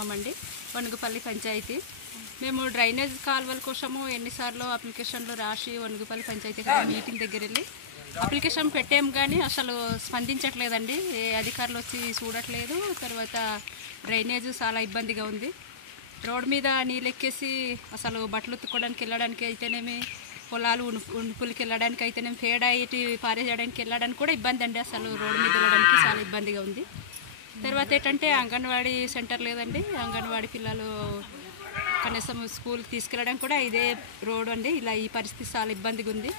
గ్రామం అండి, వణుగుపల్లి పంచాయతీ. మేము డ్రైనేజ్ కాలువల కోసము ఎన్నిసార్లు అప్లికేషన్లు రాసి వణుగుపల్లి పంచాయతీ మీటింగ్ దగ్గర వెళ్ళి అప్లికేషన్ పెట్టాం, కానీ అసలు స్పందించట్లేదండి. ఏ అధికారులు వచ్చి చూడట్లేదు. తర్వాత డ్రైనేజ్ చాలా ఇబ్బందిగా ఉంది. రోడ్డు మీద నీళ్ళు ఎక్కేసి అసలు బట్టలు ఉతుక్కోవడానికి వెళ్ళడానికి అయితేనేమి, పొలాలు ఉనుపులకి వెళ్ళడానికి అయితేనేమి, పేడ ఇటు పారేయడానికి వెళ్ళడానికి కూడా ఇబ్బంది అండి. అసలు రోడ్డు మీద వెళ్ళడానికి చాలా ఇబ్బందిగా ఉంది. తర్వాత ఏంటంటే అంగన్వాడీ సెంటర్ లేదండి. అంగన్వాడీ పిల్లలు కనీసం స్కూల్కి తీసుకెళ్ళడానికి కూడా ఇదే రోడ్డు అండి. ఇలా ఈ పరిస్థితి చాలా ఇబ్బందిగా ఉంది.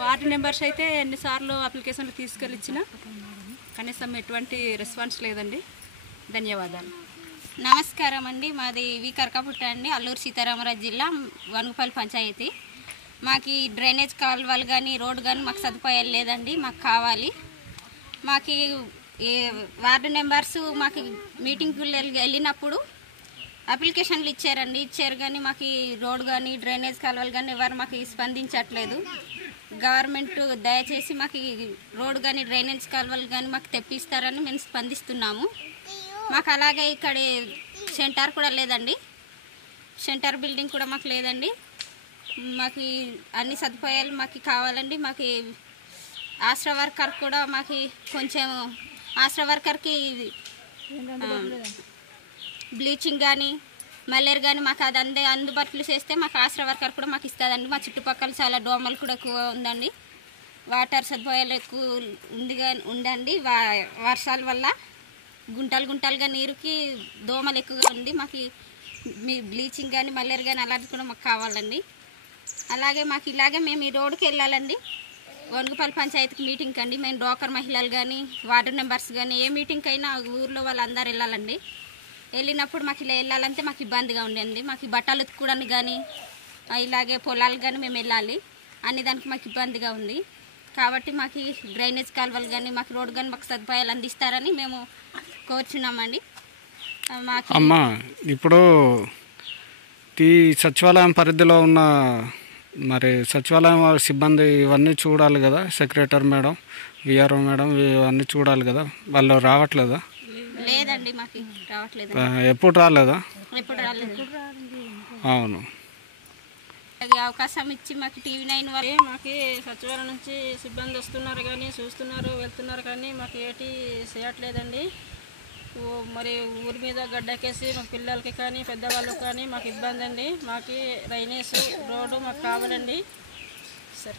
వార్డు మెంబర్స్ అయితే ఎన్నిసార్లు అప్లికేషన్లు తీసుకెళ్ళిచ్చినా కనీసం ఎటువంటి రెస్పాన్స్ లేదండి. ధన్యవాదాలు. నమస్కారం అండి. మాది వి కరకపుట్ట అండి, అల్లూరు సీతారామరాజు జిల్లా, వణుగుపల్లి పంచాయతీ. మాకు ఈ డ్రైనేజ్ కాలువలు కానీ రోడ్డు కానీ మాకు సదుపాయాలు లేదండి. మాకు కావాలి. మాకు ఈ వార్డు మెంబర్స్ మాకు మీటింగ్కి వెళ్ళినప్పుడు అప్లికేషన్లు ఇచ్చారు కానీ మాకు ఈ రోడ్డు కానీ డ్రైనేజ్ కాలువలు కానీ ఎవరు మాకు స్పందించట్లేదు. గవర్నమెంట్ దయచేసి మాకు రోడ్డు కానీ డ్రైనేజ్ కాలువలు కానీ మాకు తెప్పిస్తారని మేము స్పందిస్తున్నాము. మాకు అలాగే ఇక్కడ సెంటర్ కూడా లేదండి. సెంటర్ బిల్డింగ్ కూడా మాకు లేదండి. మాకు అన్ని సదుపాయాలు మాకు కావాలండి. మాకు ఆశ్రా వర్కర్ కూడా మాకు కొంచెం ఆశ్రా వర్కర్కి బ్లీచింగ్ కానీ మలేరియా కానీ మాకు అది అందుబాటులో చేస్తే మాకు ఆశ్రా వర్కర్ కూడా మాకు ఇస్తుందండి. మా చుట్టుపక్కల చాలా దోమలు కూడా ఎక్కువ ఉందండి. వాటర్ సదుపాయాలు ఎక్కువ ఉందండి. వర్షాల వల్ల గుంటలుగా నీరుకి దోమలు ఎక్కువగా ఉంది. మాకు మీ బ్లీచింగ్ కానీ మలేరియా కానీ అలాంటివి కూడా మాకు కావాలండి. అలాగే మాకు ఇలాగే మేము ఈ రోడ్డుకి వెళ్ళాలండి. వణుగుపల్లి పంచాయతీకి మీటింగ్కి అండి. మేము డోకర్ మహిళలు కానీ వార్డు మెంబర్స్ కానీ ఏ మీటింగ్కి అయినా ఊర్లో వాళ్ళందరూ వెళ్ళాలండి. వెళ్ళినప్పుడు మాకు ఇలా వెళ్ళాలంటే మాకు ఇబ్బందిగా ఉండండి. మాకు బట్టలు ఉతుక్కోవడానికి కానీ ఇలాగే పొలాలు కానీ మేము వెళ్ళాలి. అన్ని దానికి మాకు ఇబ్బందిగా ఉంది. కాబట్టి మాకు డ్రైనేజ్ కాలువలు కానీ మాకు రోడ్డు కానీ మాకు సదుపాయాలు అందిస్తారని మేము కోరుచున్నామండి. మాకు అమ్మా, ఇప్పుడు ఈ సచివాలయం పరిధిలో ఉన్న మరి సచివాలయం సిబ్బంది ఇవన్నీ చూడాలి కదా, సెక్రటరీ మేడం, విఆర్ఓ మేడం ఇవన్నీ చూడాలి కదా, వాళ్ళు రావట్లేదా? లేదండి, మాకు రావట్లేదు. ఎప్పుడు రాలేదా? ఎప్పుడు రాలేదు. అవును. అవకాశం ఇచ్చి మాకు TV9 వల్ల మాకు సచివాలయం నుంచి సిబ్బంది వస్తున్నారు కానీ చూస్తున్నారు వెళ్తున్నారు కానీ మాకు ఏటి చేయట్లేదండి. మరి ఊరి మీద గడ్డకేసి మా పిల్లలకి కానీ పెద్దవాళ్ళకి కానీ మాకు ఇబ్బంది అండి. మాకు డ్రైనేజ్ రోడ్డు మాకు కావాలండి. సరే.